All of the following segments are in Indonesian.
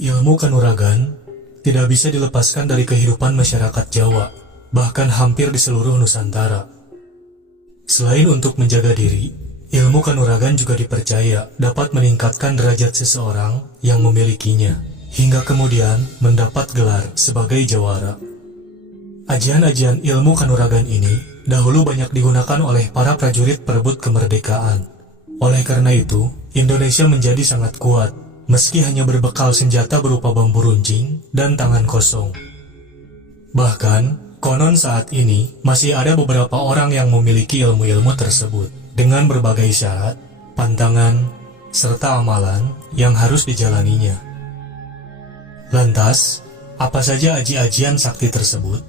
Ilmu kanuragan tidak bisa dilepaskan dari kehidupan masyarakat Jawa, bahkan hampir di seluruh Nusantara. Selain untuk menjaga diri, ilmu kanuragan juga dipercaya dapat meningkatkan derajat seseorang yang memilikinya, hingga kemudian mendapat gelar sebagai jawara. Ajian-ajian ilmu kanuragan ini dahulu banyak digunakan oleh para prajurit perebut kemerdekaan. Oleh karena itu, Indonesia menjadi sangat kuat, meski hanya berbekal senjata berupa bambu runcing dan tangan kosong. Bahkan, konon saat ini masih ada beberapa orang yang memiliki ilmu-ilmu tersebut, dengan berbagai syarat, pantangan, serta amalan yang harus dijalaninya. Lantas, apa saja aji-ajian sakti tersebut?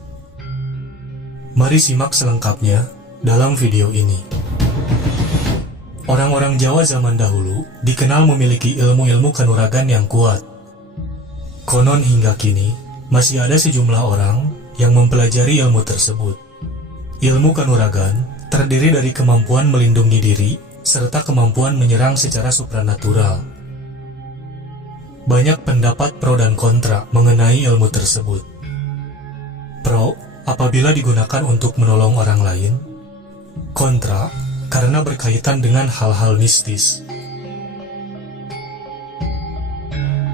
Mari simak selengkapnya dalam video ini. Orang-orang Jawa zaman dahulu dikenal memiliki ilmu-ilmu kanuragan yang kuat. Konon hingga kini, masih ada sejumlah orang yang mempelajari ilmu tersebut. Ilmu kanuragan terdiri dari kemampuan melindungi diri, serta kemampuan menyerang secara supranatural. Banyak pendapat pro dan kontra mengenai ilmu tersebut. Pro, apabila digunakan untuk menolong orang lain. Kontra, karena berkaitan dengan hal-hal mistis.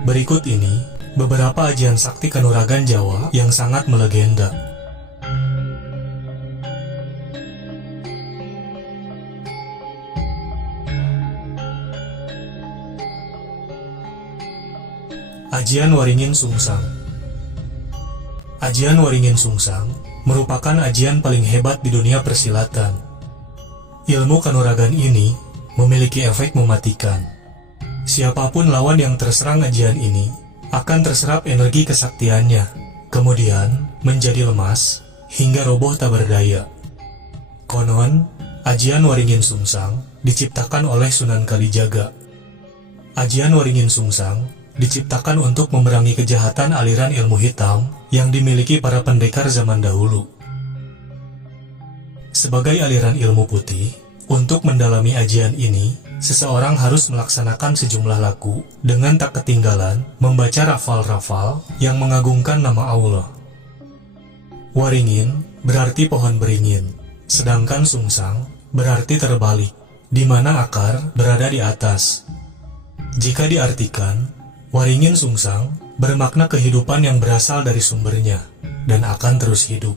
Berikut ini beberapa ajian sakti kanuragan Jawa yang sangat melegenda. Ajian Waringin Sungsang. Ajian Waringin Sungsang merupakan ajian paling hebat di dunia persilatan. Ilmu kanuragan ini memiliki efek mematikan. Siapapun lawan yang terserang ajian ini akan terserap energi kesaktiannya, kemudian menjadi lemas hingga roboh tak berdaya. Konon, ajian Waringin Sungsang diciptakan oleh Sunan Kalijaga. Ajian Waringin Sungsang diciptakan untuk memerangi kejahatan aliran ilmu hitam yang dimiliki para pendekar zaman dahulu. Sebagai aliran ilmu putih, untuk mendalami ajian ini, seseorang harus melaksanakan sejumlah laku dengan tak ketinggalan membaca rafal-rafal yang mengagungkan nama Allah. Waringin berarti pohon beringin, sedangkan sungsang berarti terbalik, di mana akar berada di atas. Jika diartikan, Waringin Sungsang bermakna kehidupan yang berasal dari sumbernya dan akan terus hidup.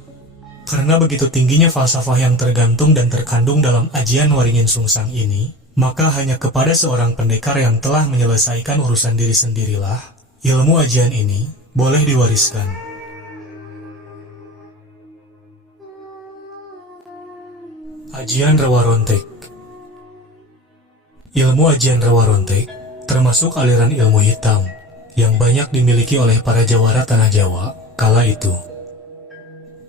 Karena begitu tingginya falsafah yang tergantung dan terkandung dalam ajian Waringin Sungsang ini, maka hanya kepada seorang pendekar yang telah menyelesaikan urusan diri sendirilah ilmu ajian ini boleh diwariskan. Ajian Rawa Rontek. Ilmu ajian Rawa Rontek termasuk aliran ilmu hitam yang banyak dimiliki oleh para jawara tanah Jawa kala itu.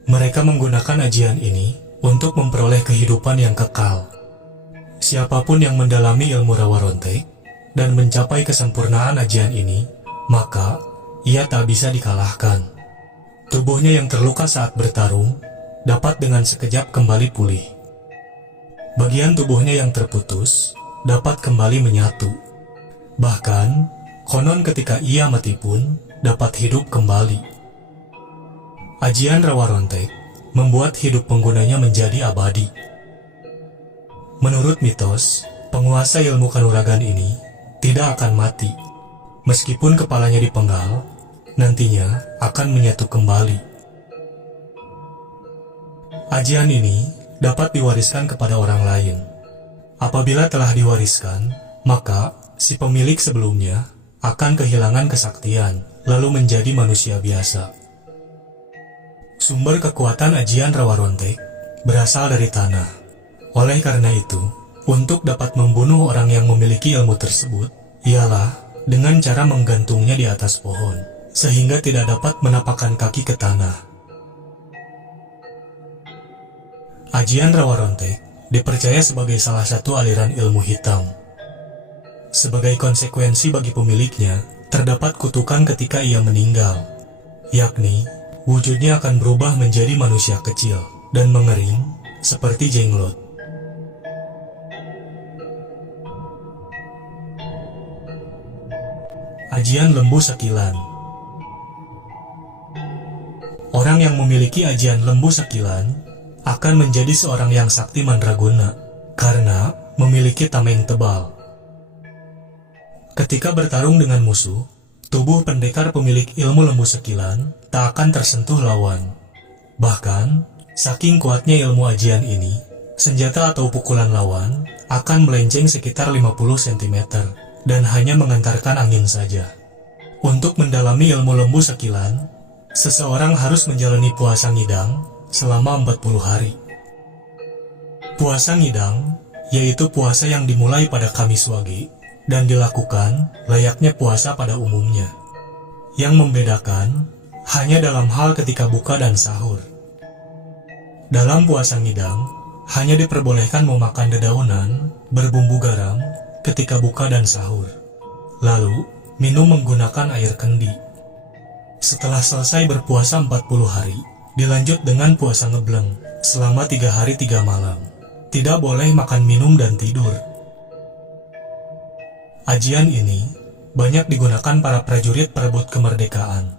Mereka menggunakan ajian ini untuk memperoleh kehidupan yang kekal. Siapapun yang mendalami ilmu Rawa Rontek dan mencapai kesempurnaan ajian ini, maka ia tak bisa dikalahkan. Tubuhnya yang terluka saat bertarung dapat dengan sekejap kembali pulih. Bagian tubuhnya yang terputus dapat kembali menyatu. Bahkan, konon ketika ia mati pun dapat hidup kembali. Ajian Rawa Rontek membuat hidup penggunanya menjadi abadi. Menurut mitos, penguasa ilmu kanuragan ini tidak akan mati. Meskipun kepalanya dipenggal, nantinya akan menyatu kembali. Ajian ini dapat diwariskan kepada orang lain. Apabila telah diwariskan, maka si pemilik sebelumnya akan kehilangan kesaktian, lalu menjadi manusia biasa. Sumber kekuatan ajian Rawa Rontek berasal dari tanah. Oleh karena itu, untuk dapat membunuh orang yang memiliki ilmu tersebut, ialah dengan cara menggantungnya di atas pohon, sehingga tidak dapat menapakkan kaki ke tanah. Ajian Rawa Rontek dipercaya sebagai salah satu aliran ilmu hitam. Sebagai konsekuensi bagi pemiliknya, terdapat kutukan ketika ia meninggal, yakni wujudnya akan berubah menjadi manusia kecil dan mengering seperti jenglot. Ajian Lembu Sekilan. Orang yang memiliki ajian Lembu Sekilan akan menjadi seorang yang sakti mandraguna karena memiliki tameng tebal. Ketika bertarung dengan musuh, tubuh pendekar pemilik ilmu Lembu Sekilan tak akan tersentuh lawan. Bahkan, saking kuatnya ilmu ajian ini, senjata atau pukulan lawan akan melenceng sekitar 50 cm dan hanya mengantarkan angin saja. Untuk mendalami ilmu Lembu Sekilan, seseorang harus menjalani puasa ngidang selama 40 hari. Puasa ngidang yaitu puasa yang dimulai pada Kamis Wage dan dilakukan layaknya puasa pada umumnya. Yang membedakan hanya dalam hal ketika buka dan sahur. Dalam puasa ngidang, hanya diperbolehkan memakan dedaunan berbumbu garam ketika buka dan sahur. Lalu, minum menggunakan air kendi. Setelah selesai berpuasa 40 hari, dilanjut dengan puasa ngebleng selama 3 hari 3 malam. Tidak boleh makan, minum, dan tidur. Ajian ini banyak digunakan para prajurit perebut kemerdekaan.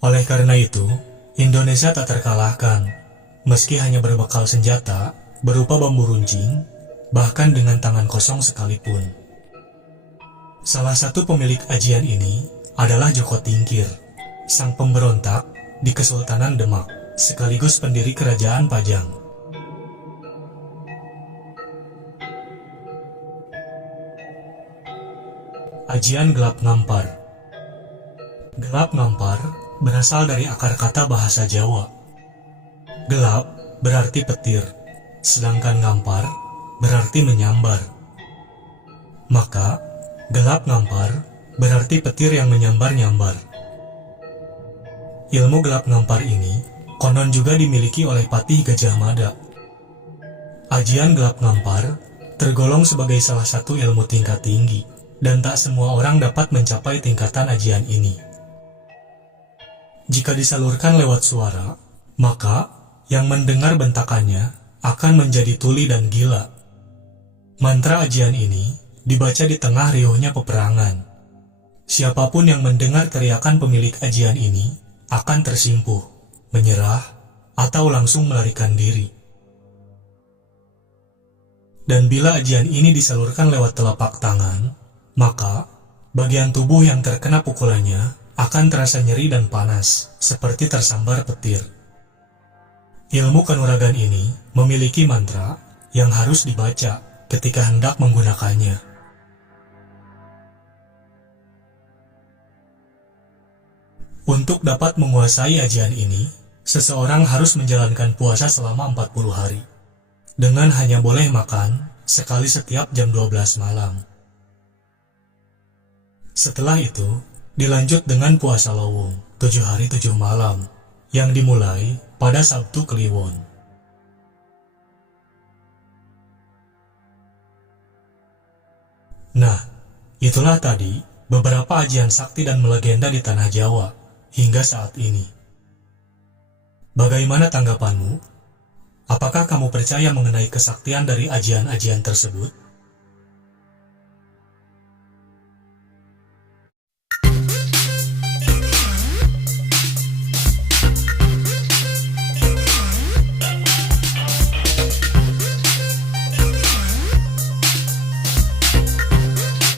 Oleh karena itu, Indonesia tak terkalahkan, meski hanya berbekal senjata berupa bambu runcing, bahkan dengan tangan kosong sekalipun. Salah satu pemilik ajian ini adalah Joko Tingkir, sang pemberontak di Kesultanan Demak, sekaligus pendiri Kerajaan Pajang. Ajian Gelap Ngampar. Gelap ngampar berasal dari akar kata bahasa Jawa. Gelap berarti petir, sedangkan ngampar berarti menyambar. Maka, gelap ngampar berarti petir yang menyambar-nyambar. Ilmu gelap ngampar ini konon juga dimiliki oleh Patih Gajah Mada. Ajian gelap ngampar tergolong sebagai salah satu ilmu tingkat tinggi, dan tak semua orang dapat mencapai tingkatan ajian ini. Jika disalurkan lewat suara, maka yang mendengar bentakannya akan menjadi tuli dan gila. Mantra ajian ini dibaca di tengah riuhnya peperangan. Siapapun yang mendengar teriakan pemilik ajian ini akan tersimpuh, menyerah, atau langsung melarikan diri. Dan bila ajian ini disalurkan lewat telapak tangan, maka bagian tubuh yang terkena pukulannya akan terasa nyeri dan panas, seperti tersambar petir. Ilmu kanuragan ini memiliki mantra yang harus dibaca ketika hendak menggunakannya. Untuk dapat menguasai ajian ini, seseorang harus menjalankan puasa selama 40 hari, dengan hanya boleh makan sekali setiap jam 12 malam. Setelah itu, dilanjut dengan puasa Lowong, 7 hari 7 malam, yang dimulai pada Sabtu Kliwon. Nah, itulah tadi beberapa ajian sakti dan melegenda di tanah Jawa hingga saat ini. Bagaimana tanggapanmu? Apakah kamu percaya mengenai kesaktian dari ajian-ajian tersebut?